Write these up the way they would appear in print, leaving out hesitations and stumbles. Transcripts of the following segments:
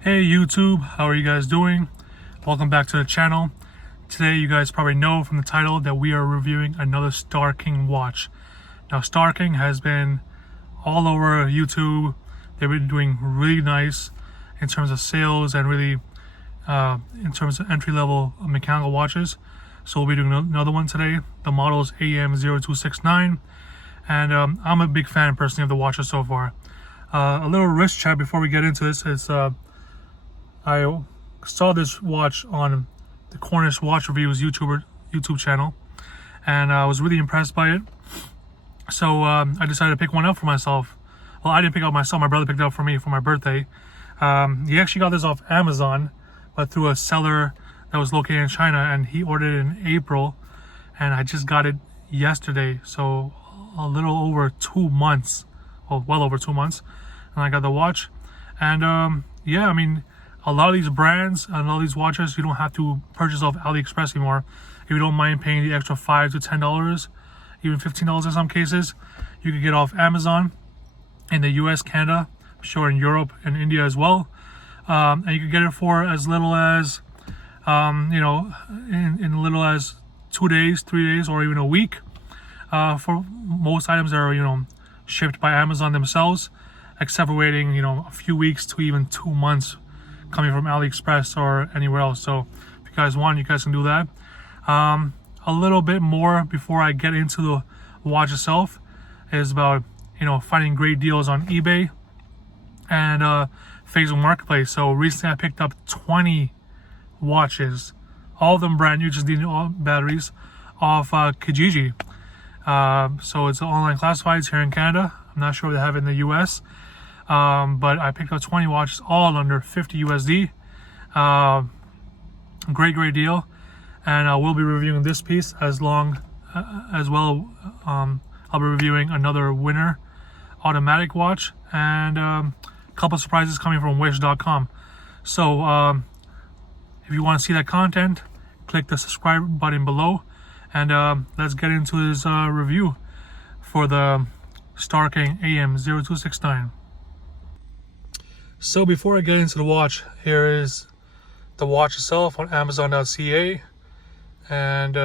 Hey YouTube, how are you guys doing? Welcome back to the channel. Today you guys probably know from the title that we are reviewing another Star King watch. Now Star King has been all over YouTube. They've been doing really nice in terms of sales and really in terms of entry-level mechanical watches. So we'll be doing another one today. The model is AM0269 and I'm a big fan personally of the watches so far. A little wrist check before we get into this is I saw this watch on the Cornish Watch Reviews YouTube channel, and I was really impressed by it. So I decided to pick one up for myself. Well, I didn't pick it up myself. My brother picked it up for me for my birthday. He actually got this off Amazon, but through a seller that was located in China, and he ordered it in April, and I just got it yesterday. So a little over 2 months, well over 2 months, and I got the watch. And yeah, I mean, a lot of these brands and a lot of these watches, you don't have to purchase off AliExpress anymore. If you don't mind paying the extra $5 to $10, even $15 in some cases, you can get off Amazon in the US, Canada, I'm sure in Europe and India as well. And you can get it for as little as, in little as 2 days, 3 days, or even a week. For most items that are, shipped by Amazon themselves, except for waiting, a few weeks to even 2 months coming from AliExpress or anywhere else. So if you guys want, you guys can do that. A little bit more before I get into the watch itself is about finding great deals on eBay and Facebook Marketplace. So recently I picked up 20 watches, all of them brand new, just needing all batteries, off Kijiji. So it's online classifieds here in Canada. I'm not sure if they have it in the US. But I picked up 20 watches, all under 50 USD. Great deal. And we'll be reviewing this piece as well. I'll be reviewing another Winner automatic watch and a couple surprises coming from Wish.com. So if you want to see that content, click the subscribe button below, and let's get into this review for the Star King AM0269. So before I get into the watch, here is the watch itself on Amazon.ca, and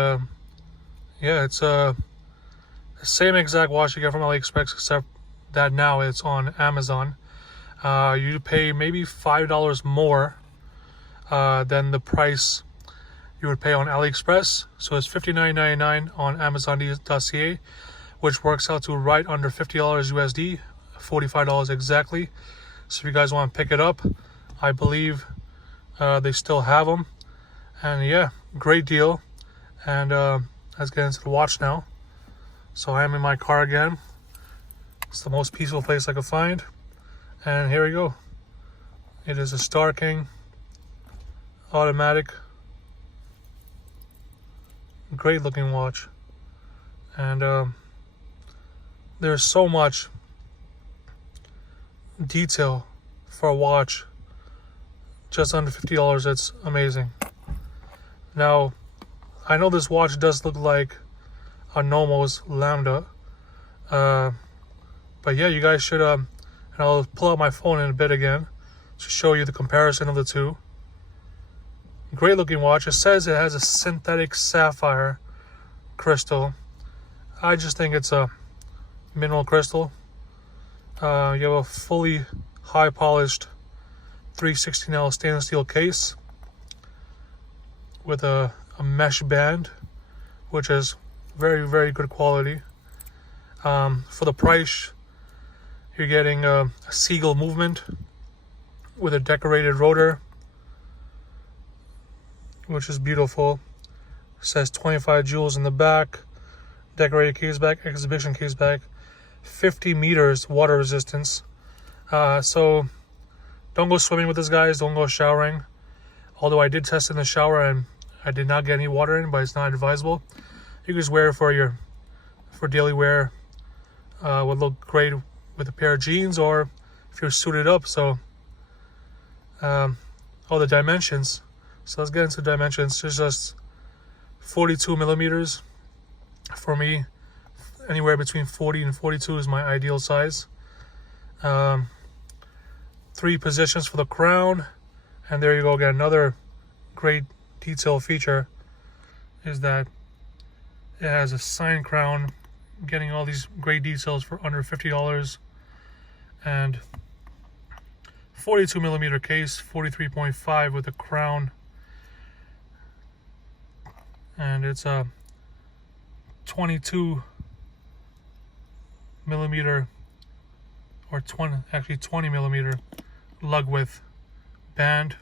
yeah, it's the same exact watch you get from AliExpress, except that now it's on Amazon. You pay maybe $5 more than the price you would pay on AliExpress, so it's $59.99 on Amazon.ca, which works out to right under $50 USD, $45 exactly. So if you guys want to pick it up, I believe they still have them. And yeah, great deal. And let's get into the watch now. So I am in my car again. It's the most peaceful place I could find. And here we go. It is a Star King automatic. Great looking watch. And there's so much detail for a watch just under $50. It's amazing. Now I know this watch does look like a Nomos Lambda, but yeah, you guys should and I'll pull out my phone in a bit again to show you the comparison of the two. Great looking watch. It says it has a synthetic sapphire crystal. I just think it's a mineral crystal. You have a fully high polished 316L stainless steel case with a mesh band, which is very good quality. For the price, you're getting a Seagull movement with a decorated rotor, which is beautiful. It says 25 jewels in the back, decorated case back, exhibition case back, 50 meters water resistance. So don't go swimming with this, guys. Don't go showering. Although I did test in the shower and I did not get any water in, but it's not advisable. You can just wear it for daily wear. Would look great with a pair of jeans or if you're suited up. So all the dimensions. So let's get into the dimensions. It's just 42 millimeters for me. Anywhere between 40 and 42 is my ideal size. 3 positions for the crown. And there you go again. Another great detail feature is that it has a sign crown, getting all these great details for under $50. And 42mm case, 43.5 with a crown. And it's a 22mm or 20mm lug width band.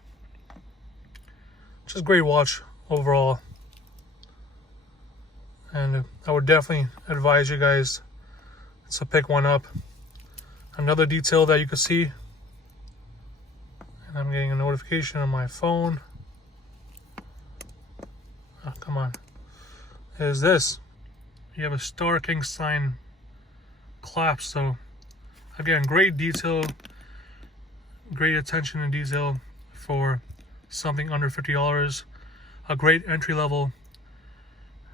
Just a great watch overall. And I would definitely advise you guys to pick one up. Another detail that you can see, and I'm getting a notification on my phone. Oh, come on. Is this. You have a Star King sign clasp. So again, great detail, great attention and detail for something under $50. A great entry level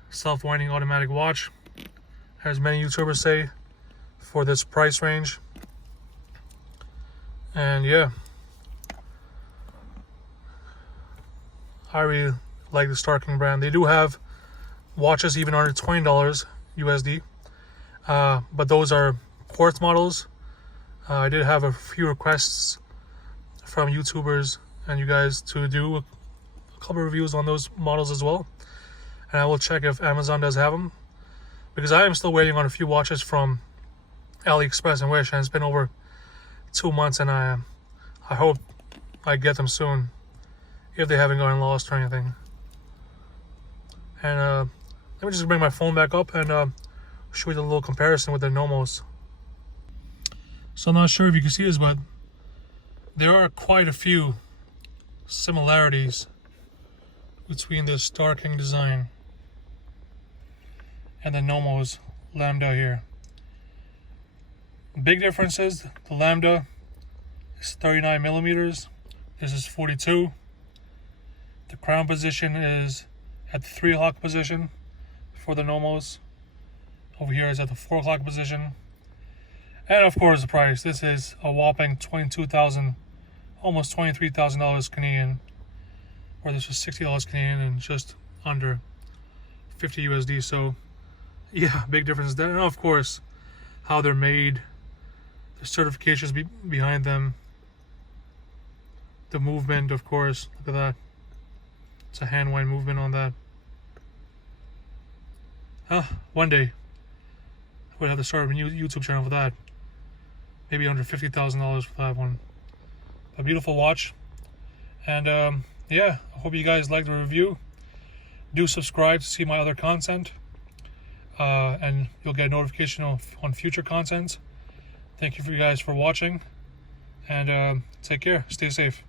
self-winding automatic watch, as many YouTubers say, for this price range. And yeah, I really like the Star King brand. They do have watches even under $20 USD, but those are quartz models. I did have a few requests from YouTubers and you guys to do a couple reviews on those models as well, and I will check if Amazon does have them, because I am still waiting on a few watches from AliExpress and Wish, and it's been over 2 months, and I hope I get them soon if they haven't gotten lost or anything. And let me just bring my phone back up and show you the little comparison with the Nomos. So I'm not sure if you can see this, but there are quite a few similarities between the Star King design and the Nomos Lambda here. Big difference is the Lambda is 39mm, this is 42. The crown position is at the 3 o'clock position for the Nomos. Over here is at the 4 o'clock position. And of course the price. This is a whopping $22,000, almost $23,000 Canadian. Or this was $60 Canadian and just under 50 USD. So yeah, big difference there. And of course, how they're made, the certifications behind them, the movement, of course. Look at that. It's a hand wind movement on that. One day I would have to start a new YouTube channel for that. Maybe under $50,000 for that one. A beautiful watch. And yeah, I hope you guys liked the review. Do subscribe to see my other content. And you'll get a notification on future content. Thank you guys for watching. And take care. Stay safe.